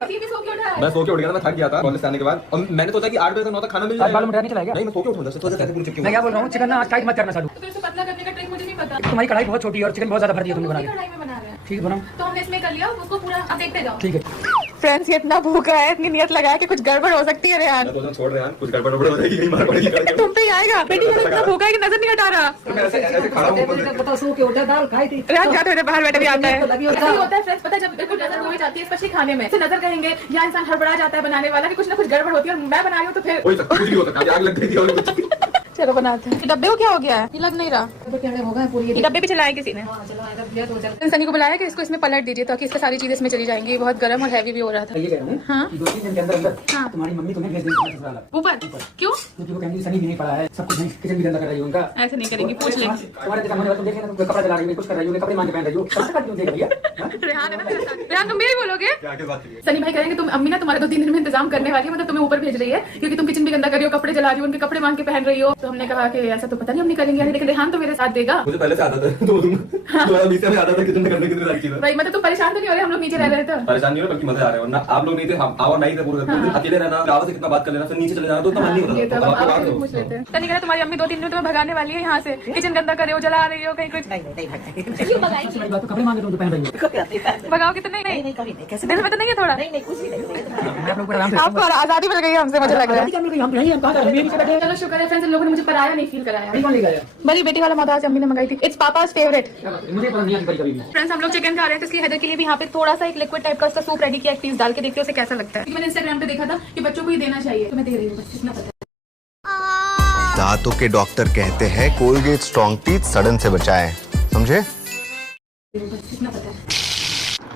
मैं सो के उठ गया था, मैं थक गया था कॉलेज से आने के बाद, और मैंने सोचा कि 8 बजे तक 9 तक खाना मिल जाएगा। बाल मुटाने चला गया? नहीं, मैं सो के उठूंगा, सोचा कैसे पूरी चिपकी। मैं क्या बोल रहा हूँ, चिकन ना टाइट मत करना साडू। तो इसे पतला करने का ट्रिक मुझे नहीं पता। तुम्हारी कढ़ाई बहुत छोटी है और चिकन बहुत ज्यादा भर दिया तुमने बना के। कढ़ाई में बना रहे हैं ठीक है बनाओ। तो हमने इसमें कर लिया, उसको पूरा आप देखते जाओ। ठीक है। फ्रेंड्स ये इतना भूखा है, इतनी नियत लगाया कि कुछ गड़बड़ हो सकती है रेहान। मैं सोचा छोड़ रहे हैं, कुछ गड़बड़ हो जाएगी, कहीं मार पड़ेगी करके। तुम पे ही आएगा। बेटी को इतना भूखा है कि नजर नहीं हटा रहा। तो मैं ऐसे खड़ा हूं ऊपर से। बताओ सो के उठा, दाल खाई थी। रेहान जाते हुए बाहर बैठे भी आता है। लगी ऐसा ही होता है फ्रेंड्स, पता है जब बिल्कुल नजर हो जाती है स्पेशली खाने में, नजर करेंगे या इंसान हड़बड़ा जाता है बनाने वाला कि कुछ ना कुछ गड़बड़ होती है, और मैं बना रही हूँ तो फिर कोई कुछ भी हो सकता है, आग लग गई थी और कुछ। चलो बनाते हैं। डब्बे को क्या हो गया है? ये लग नहीं रहा। ये डब्बे भी चलाए किसी ने। सनी को बुलाया कि इसको इसमें पलट दीजिए ताकि इससे सारी चीजें इसमें चली जाएंगी। बहुत गर्म और हैवी भी हो रहा था। ये कह रहा हूँ हाँ। कि 2-3 दिन के अंदर हाँ। तुम्हारी मम्मी तुम्हें भेज देंगी ससुराल। ऊपर क्यों? क्योंकि वो कहेंगी सनी भी नहीं पड़ा है, सब कुछ नहीं, किचन भी गंदा कर रही है उनका। ऐसे नहीं करेंगी, पूछ लेंगे। तुम्हारे जैसा होने वाला तुम देख लेना, तुम कपड़ा चला रही हो, कुछ कर रही हो, कपड़े मांग के पहन रही हो, सब कुछ देख रही है। रेहान है ना मेरे साथ। रेहान तुम भी बोलोगे? क्या आगे बात करिए। सनी भाई करेंगे तुम अम्मी ना तुम्हारे 2-3 दिन में इंतजाम करने वाली है, मतलब तुम्हें ऊपर भेज रही है क्योंकि तुम किचन भी गंदा कर रही हो, कपड़े जला रही हो, उनके कपड़े मांग के पहन रही हो। तो हमने कहा कि ऐसा तो पता नहीं हम नहीं करेंगे, लेकिन रेहान तो मेरे साथ देगा। मुझे पहले से आता था तो थोड़ा बीच में आता था किचन में करने की सारी चीजें। भाई मतलब तुम परेशान तो नहीं हो रहे? हम लोग नीचे रह रहे थे। परेशान नहीं हो, बल्कि मजा आ रहा है। वरना आप लोग नहीं थे, हम और नहीं थे पूरे दिन, अकेले रहना, गाँव से कितना बात कर लेना, फिर नीचे चले जाना, तो इतना मन नहीं ये तो होता। अब आपको बात आप हो। पूछ लेते हैं। सनी कह रहा तुम्हारी अम्मी 2-3 दिन तुम्हें भगाने वाली है यहाँ से। किचन गंदा कर रही हो, जला रही हो, कहीं कुछ तुम्हारी बात तो कपड़े मांगे तुम तो पहन रही हो। भगाओ कि तो नहीं? दिल में तो नहीं है थोड़ा? मैं आप लोग को आराम से आपको आजादी मिल गई है हमसे, मुझे लग रहा है। हम नहीं, हम कहाँ कर रहे हैं? चलो शुक्र है फ्रेंड्स, इन लोगों ने मुझे पराया नहीं फील कराया। कौन ले गया? बड़ी बेटी वाला मौदाज अम्मी ने मंगाई थी। इट्स पापा's फेवरेट। मुझे पता नहीं आती कभी भी। फ्रेंड्स हम लोग चिकन खा रहे हैं तो इसलिए हैदर के लिए भी यहाँ पे थोड़ा सा एक लिक्विड टाइप का उसका सूप रेडी किया। एक पीस डाल के देखते हो उसे कैसा लगता है। मैंने इंस्टाग्राम पे देखा था कि बच्चों को ये देना चाहिए, तो मैं दे रही हूँ, बस इतना पता है। दांतों के डॉक्टर कहते हैं कोलगेट स्ट्रॉन्ग टीथ सड़न से बचाएं, समझे? इतना पता है।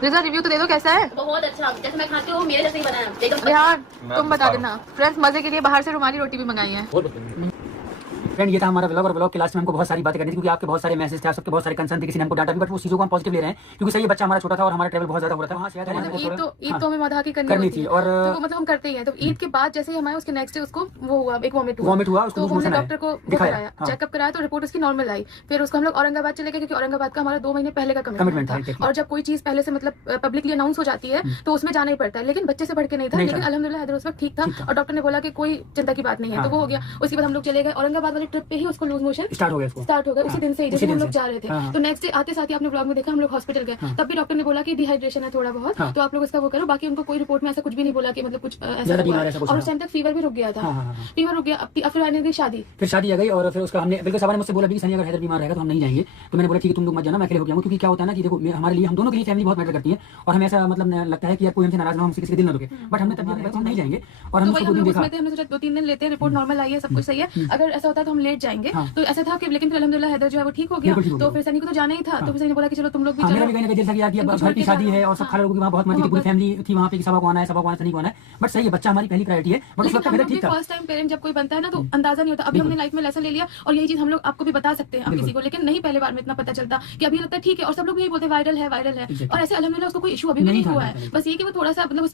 रिजा रिव्यू तो दे दो, कैसा है? बहुत अच्छा, जैसे मैं खाती हूँ मेरे जैसे ही बनाया एकदम। रेहान तुम बता देना। फ्रेंड्स मजे के लिए बाहर से रुमाली रोटी भी मंगाई है। फ्रेंड ये था हमारा व्लॉग, और व्लॉग के लास्ट में हमको बहुत सारी बातें करनी थी क्योंकि आपके बहुत सारे मैसेज थे, आप सबके बहुत सारे कंसर्न थे, किसी ने हमको डांटा भी, बट वो चीजों को हम पॉजिटिव ले रहे हैं क्योंकि सही बच्चा हमारा छोटा था और हमारा ट्रैवल बहुत ज्यादा हो रहा था। वहाँ से ईद तो हमें मधा की करनी थी और तो मतलब हम करते ही हैं। तो ईद के बाद जैसे ही हमारे उसके नेक्स्ट डे उसको वो हुआ, एक वॉमिट हुआ, उसको तो हमने मोशन डॉक्टर को दिखाया, चेकअप कराया तो रिपोर्ट उसकी नॉर्मल आई। फिर उसको हम लोग औरंगाबाद चले गए क्योंकि औरंगाबाद का हमारा 2 महीने पहले का कमिटमेंट था, और जब कोई चीज पहले से मतलब पब्लिकली अनाउंस हो जाती है तो उसमें जाना ही पड़ता है। लेकिन बच्चे से बढ़ के नहीं था, लेकिन अल्हम्दुलिल्लाह हैदर उस वक्त ठीक था और डॉक्टर ने बोला कि कोई चिंता की बात नहीं है, तो वो हो गया। उसके बाद हम लोग चले गए औरंगाबाद वाले ट्रिप पे ही उसको लूज मोशन स्टार्ट हो गया उसी दिन से ही, जैसे हम लोग जा रहे थे। तो नेक्स्ट डे आते साथ ही आपने ब्लॉग में देखा हम लोग हॉस्पिटल गए, तब भी डॉक्टर ने बोला कि डिहाइड्रेशन है थोड़ा बहुत, तो आप लोग इसका वो करो। बाकी उनको कोई रिपोर्ट में ऐसा कुछ भी नहीं बोला कि मतलब कुछ ऐसा हुआ। और उस टाइम तक फीवर भी रुक गया था, फीवर रुक गया। फिर आने की शादी, फिर शादी आ गई और फिर उसका हमने बिल्कुल सवाल मुझसे बोला भी सनी अगर हैदर बीमार रहेगा तो हम नहीं जाएंगे। तो मैंने बोला ठीक है तुम लोग मत जाना, मैं अकेले हो गया हूँ। क्योंकि क्या होता है ना कि देखो हमारे लिए, हम दोनों के लिए फैमिली बहुत मैटर करती है और हमें ऐसा मतलब लगता है कि यार कोई हमसे नाराज ना हो, हमसे किसी के दिल ना दुखे, बट हमने तब भी नहीं जाएंगे। और हम उसको 2 दिन देखा, हमने सोचा 2-3 दिन लेते हैं, रिपोर्ट नॉर्मल आई है, सब कुछ सही है, अगर ऐसा होता है तो हम लेट जाएंगे। तो ऐसा था कि लेकिन फिर अल्हम्दुलिल्लाह हैदर जो है वो ठीक हो गया। तो फिर सनी को तो जाना ही था, तो फिर सनी ने बोला कि चलो तुम लोग भी मेरा चलो। भी कहीं ना कहीं दिल था कि यार घर की शादी है और सब खा लोगों की वहाँ बहुत मर्जी थी, पूरी फैमिली थी वहाँ पे, सबा को आना है, सबा को आना, सनी को आना है। बट सही है, बच्चा हमारी पहली प्रायोरिटी है। बट उस वक्त मेरा ठीक था। फर्स्ट टाइम पेरेंट जब कोई बनता है ना तो अंदाजा नहीं होता। अभी हमने लाइफ में लेसन ले लिया और यही चीज हम लोग आपको भी बता सकते हैं, किसी को, लेकिन नहीं पहले बार में इतना पता चलता कि अभी लगता है ठीक है, और सब लोग यही बोलते हैं वायरल है, और ऐसे अल्हम्दुलिल्लाह उसको कोई इशू अभी भी नहीं हुआ है। बस ये कि वो थोड़ा सा मतलब